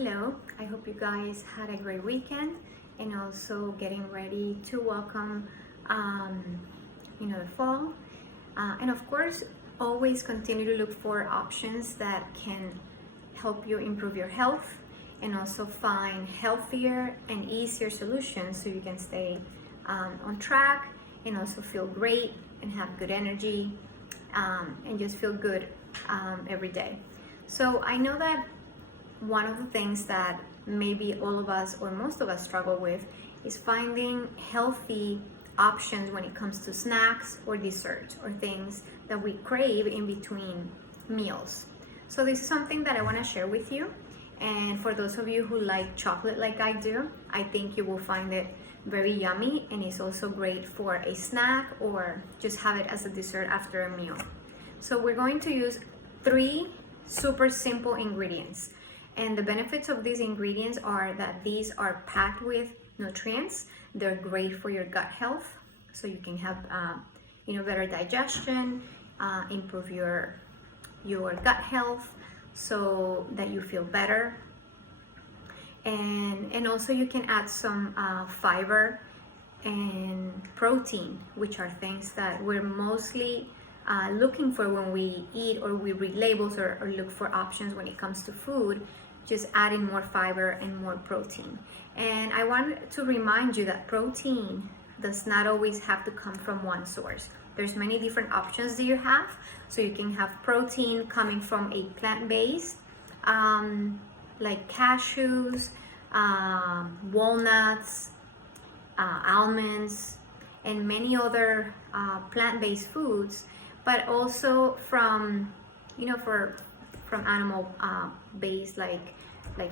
Hello, I hope you guys had a great weekend and also getting ready to welcome the fall. And of course, always continue to look for options that can help you improve your health and also find healthier and easier solutions so you can stay on track and also feel great and have good energy and just feel good every day. So I know that one of the things that maybe all of us or most of us struggle with is finding healthy options when it comes to snacks or desserts or things that we crave in between meals. So this is something that I want to share with you, and for those of you who like chocolate like I do, I think you will find it very yummy, and it's also great for a snack or just have it as a dessert after a meal. So we're going to use 3 super simple ingredients. And the benefits of these ingredients are that these are packed with nutrients. They're great for your gut health, so you can have better digestion, improve your gut health, so that you feel better. And also you can add some fiber and protein, which are things that we're mostly looking for when we eat or we read labels or look for options when it comes to food. Just adding more fiber and more protein. And I want to remind you that protein does not always have to come from one source. There's many different options that you have. So you can have protein coming from a plant-based, like cashews, walnuts, almonds, and many other plant-based foods, but also from animal based like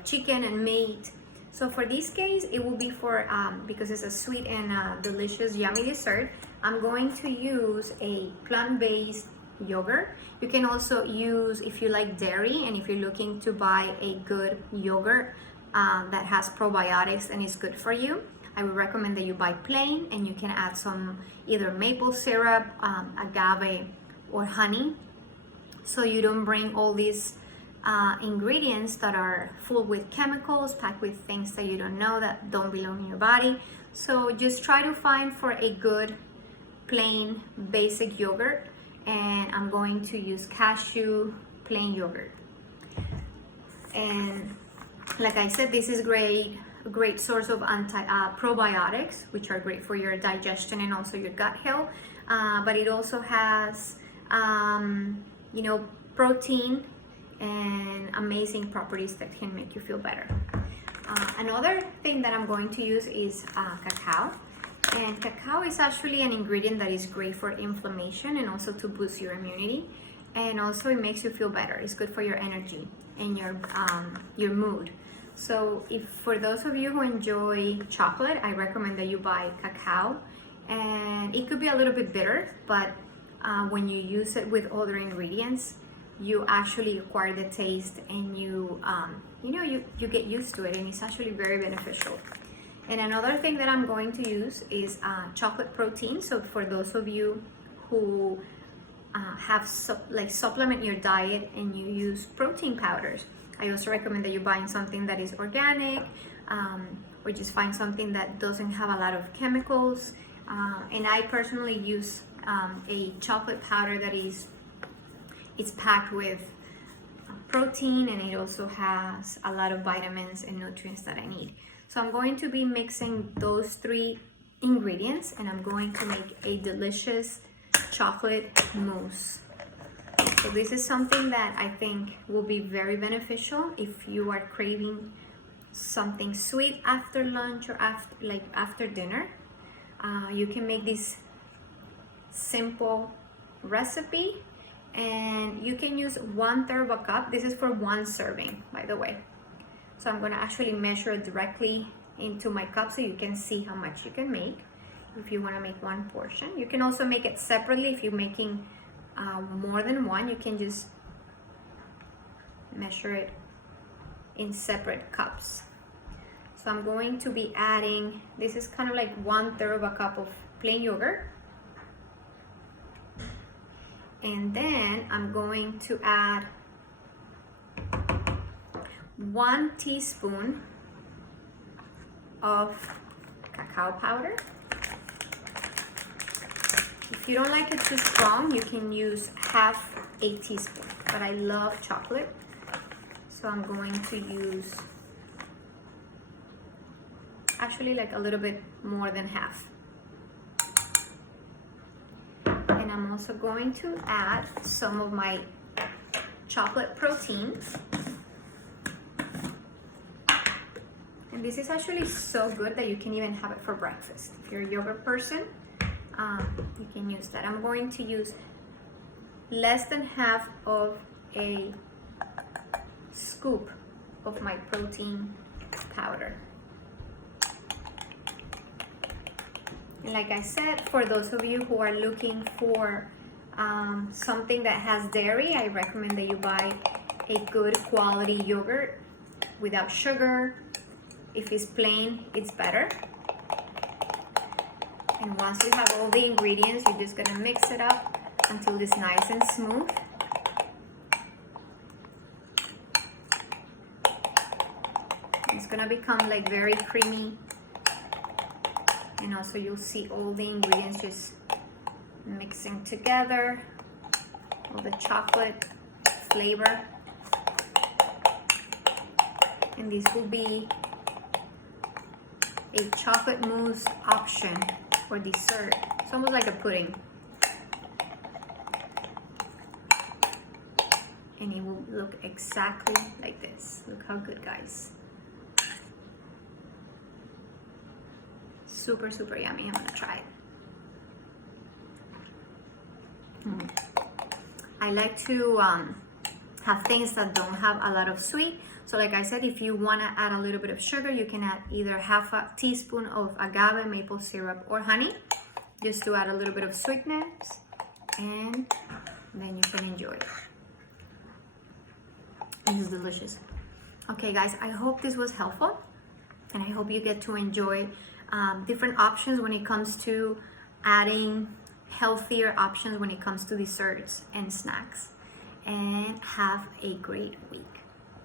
chicken and meat. So for this case, it will be for because it's a sweet and delicious yummy dessert, I'm going to use a plant-based yogurt. You can also use, if you like dairy and if you're looking to buy a good yogurt that has probiotics and is good for you, I would recommend that you buy plain, and you can add some either maple syrup, agave, or honey, so you don't bring all these ingredients that are full with chemicals, packed with things that you don't know that don't belong in your body. So just try to find for a good plain basic yogurt, and I'm going to use cashew plain yogurt. And like I said, this is a great source of probiotics, which are great for your digestion and also your gut health, but it also has protein and amazing properties that can make you feel better. Another thing that I'm going to use is cacao. And cacao is actually an ingredient that is great for inflammation and also to boost your immunity. And also it makes you feel better. It's good for your energy and your mood. So if for those of you who enjoy chocolate, I recommend that you buy cacao. And it could be a little bit bitter, but when you use it with other ingredients, you actually acquire the taste, and you get used to it, and it's actually very beneficial. And another thing that I'm going to use is chocolate protein. So for those of you who have supplement your diet and you use protein powders, I also recommend that you're buying something that is organic, or just find something that doesn't have a lot of chemicals. And I personally use a chocolate powder that it's packed with protein, and it also has a lot of vitamins and nutrients that I need. So I'm going to be mixing those 3 ingredients, and I'm going to make a delicious chocolate mousse. So this is something that I think will be very beneficial if you are craving something sweet after lunch or after dinner. You can make this simple recipe, and you can use 1/3 of a cup. This is for 1 serving, by the way. So I'm going to actually measure it directly into my cup so you can see how much you can make if you want to make 1 portion. You can also make it separately. If you're making more than 1, you can just measure it in separate cups. So I'm going to be adding, this is kind of like 1/3 of a cup of plain yogurt. And then I'm going to add 1 teaspoon of cacao powder. If you don't like it too strong, you can use half a teaspoon, but I love chocolate, so I'm going to use actually like a little bit more than half. And I'm also going to add some of my chocolate proteins. And this is actually so good that you can even have it for breakfast. If you're a yogurt person, you can use that. I'm going to use less than half of a scoop of my protein powder. And like I said, for those of you who are looking for something that has dairy, I recommend that you buy a good quality yogurt without sugar. If it's plain, it's better. And once you have all the ingredients, you're just gonna mix it up until it's nice and smooth. It's gonna become like very creamy. And also you'll see all the ingredients just mixing together, all the chocolate flavor. And this will be a chocolate mousse option for dessert. It's almost like a pudding. And it will look exactly like this. Look how good, guys. Super, super yummy. I'm gonna try it. I like to have things that don't have a lot of sweet. So like I said, if you want to add a little bit of sugar, you can add either half a teaspoon of agave, maple syrup, or honey, just to add a little bit of sweetness, and then you can enjoy it. This is delicious. Okay guys, I hope this was helpful, and I hope you get to enjoy different options when it comes to adding healthier options when it comes to desserts and snacks. And have a great week.